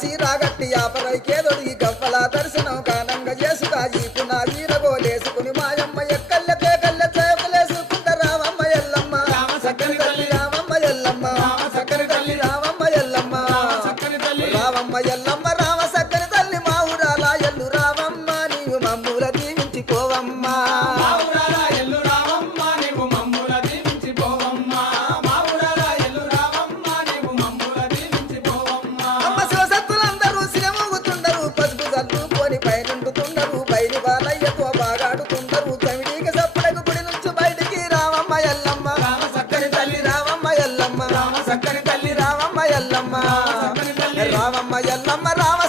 సీరాగట్టి ఆపరైకేదొడిగి గవ్వల దర్శనం కానంగా చేసుగా ఈపున వీరగోలేసుకుని మాయమ్మ ఎక్కల్లకే కళ్ళ చేపలేసుకుంట రామమ్మ ఎల్లమ్మ చక్కని తల్లి రామమ్మ ఎల్లమ్మ చక్కని తల్లి రామమ్మ ఎల్లమ్మ చక్కని తల్లి రామమ్మ ఎల్లమ్మ రామ సక్కని తల్లి మా ఊరాల ఎల్లు రామమ్మ నీవు మమ్ముల దీవించిపోవమ్మా మా ఊరాల ఎల్లు రామమ్మ నీవు మమ్ముల దీవించిపోవమ్మా మా ఊరాల ఎల్లు రామమ్మ నీవు మమ్ముల దీవించిపోవమ్మా అమ్మ శివసత్తులందరూ సిరమూగుతుండరు పసుపు చల్లుకొని పైనుండుతుండరు బయలు బాలయ్యతో బాగాడుతుండరు చమిడికి సప్పుడకు గుడి నుంచి బయటికి రామమ్మ ఎల్లమ్మ రామ చక్కని తల్లి రామమ్మ ఎల్లమ్మ రామ చక్కని తల్లి రామమ్మ ఎల్లమ్మ చక్కని తల్లి రామమ్మ ఎల్లమ్మ రామ